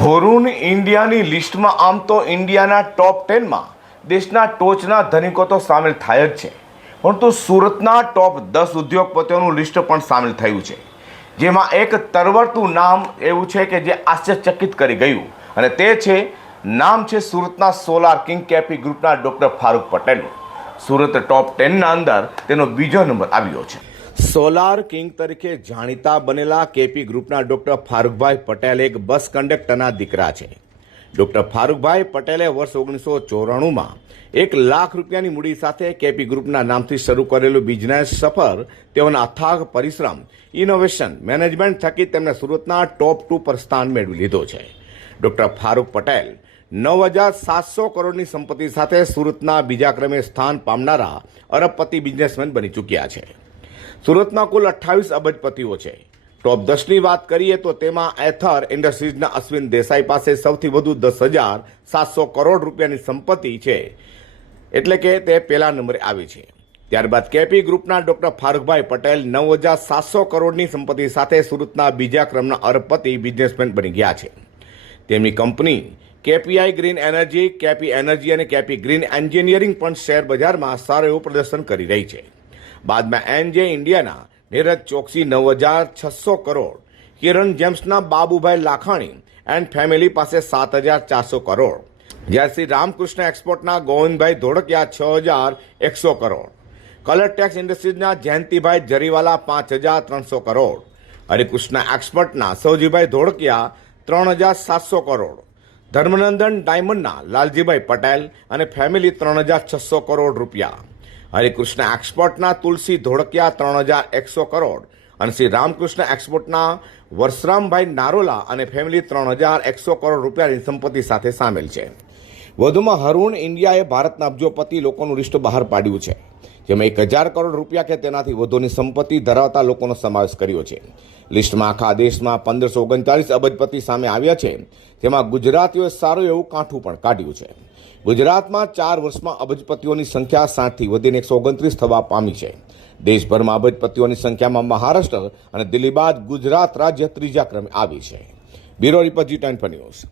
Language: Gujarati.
હોરુન ઇન્ડિયાની લિસ્ટમાં આમ તો ઇન્ડિયાના ટોપ ટેનમાં દેશના ટોચના ધનિકો તો સામેલ થાય જ છે. પરંતુ સુરતના ટોપ દસ ઉદ્યોગપતિઓનું લિસ્ટ પણ સામેલ થયું છે. જેમાં એક તરવરતું નામ એવું છે કે જે આશ્ચર્યચકિત કરી ગયું. અને તે છે, નામ છે સુરતના સોલાર કિંગ કેપી ગ્રુપના ડૉક્ટર ફારૂક પટેલનું. સુરત ટોપ ટેનના અંદર તેનો બીજો નંબર આવ્યો છે. સોલાર કિંગ તરીકે જાણીતા બનેલા કેપી ગ્રુપના ડોક્ટર ફારૂકભાઈ પટેલ એક બસ કંડક્ટરના દીકરા છે. ડોક્ટર ફારૂકભાઈ પટેલે વર્ષ ઓગણીસો ચોરાણુંમાં એક લાખ રૂપિયાની મૂડી સાથે કેપી ગ્રુપના નામથી શરૂ કરેલું બિઝનેસ સફર, તેઓના અથાગ પરિશ્રમ, ઇનોવેશન, મેનેજમેન્ટ થકી તેમણે સુરતના ટોપ ટુ પર સ્થાન મેળવી લીધો છે. ડોક્ટર ફારૂક પટેલ નવ હજાર સાતસો કરોડની સંપત્તિ સાથે સુરતના બીજા ક્રમે સ્થાન પામનારા અરબપતિ બિઝનેસમેન બની ચૂક્યા છે. સુરતમાં કુલ અઠ્ઠાવીસ અબજપતિઓ છે. ટોપ દસની વાત કરીએ તો તેમાં એથર ઇન્ડસ્ટ્રીઝના અશ્વિન દેસાઈ પાસે સૌથી વધુ દસ હજાર સાતસો કરોડ રૂપિયાની સંપત્તિ છે. એટલે કે તે પહેલા નંબરે આવી છે. ત્યારબાદ કેપી ગ્રુપના ડોક્ટર ફારૂકભાઈ પટેલ નવ હજાર સાતસો કરોડની સંપત્તિ સાથે સુરતના બીજા ક્રમના અરબપતિ બિઝનેસમેન બની ગયા છે. તેમની company KPI green energy, KP energy અને કેપી ગ્રીન એન્જિનિયરિંગ પણ શેર બજારમાં સારું એવું પ્રદર્શન કરી રહી છે. બાદમાં એનજે ઇન્ડિયાના નીરજ ચોકસી નવ હજાર છસો કરોડ, કિરણ જેમ્સના બાબુભાઈ લાખાણી એન્ડ ફેમિલી પાસે સાત હજાર ચારસો કરોડ જ્યારે શ્રી રામકૃષ્ણ એક્સપોર્ટના ગોવિંદભાઈ ધોળકિયા છ હજાર એકસો કરોડ, કલર ટેક્સ ઇન્ડસ્ટ્રીઝના જયંતિભાઈ જરીવાલા પાંચ હજાર ત્રણસો કરોડ, હરિકૃષ્ણ એક્સપર્ટના સૌજીભાઈ ધોળકિયા ત્રણ હજાર સાતસો કરોડ, ધર્મનંદન ડાયમંડના લાલજીભાઈ પટેલ અને ફેમિલી ત્રણ હજાર છસો કરોડ રૂપિયા. હરિકૃષ્ણ એક્સપોર્ટના તુલસી ધોળકિયા ત્રણ હજાર એકસો કરોડ અને શ્રી રામકૃષ્ણ એક્સપોર્ટના વર્ષરામભાઈ નારોલા અને ફેમિલી ત્રણ હજાર એકસો કરોડ રૂપિયાની સંપત્તિ સાથે સામેલ છે. વધુમાં હરુણ ઇન્ડિયાએ ભારતના અબજોપતિ લોકોનું લિસ્ટ બહાર પાડ્યું છે. જેમાં એક હજાર કરોડ રૂપિયા કે તેનાથી વધુની સંપત્તિ ધરાવતા લોકોનો સમાવેશ કર્યો છે. લિસ્ટમાં આખા દેશમાં પંદરસો ઓગણચાલીસ અબજપતિ સામે આવ્યા છે. તેમાં ગુજરાતીઓએ સારું એવું કાંઠું પણ કાઢ્યું છે. ગુજરાતમાં ચાર વર્ષમાં અબજપતિઓની સંખ્યા સાઠથી વધીને એકસો ઓગણત્રીસ થવા પામી છે. દેશભરમાં અબજપતિઓની સંખ્યામાં મહારાષ્ટ્ર અને દિલ્હી બાદ ગુજરાત રાજ્ય ત્રીજા ક્રમે આવી છે. Bureau report G time news.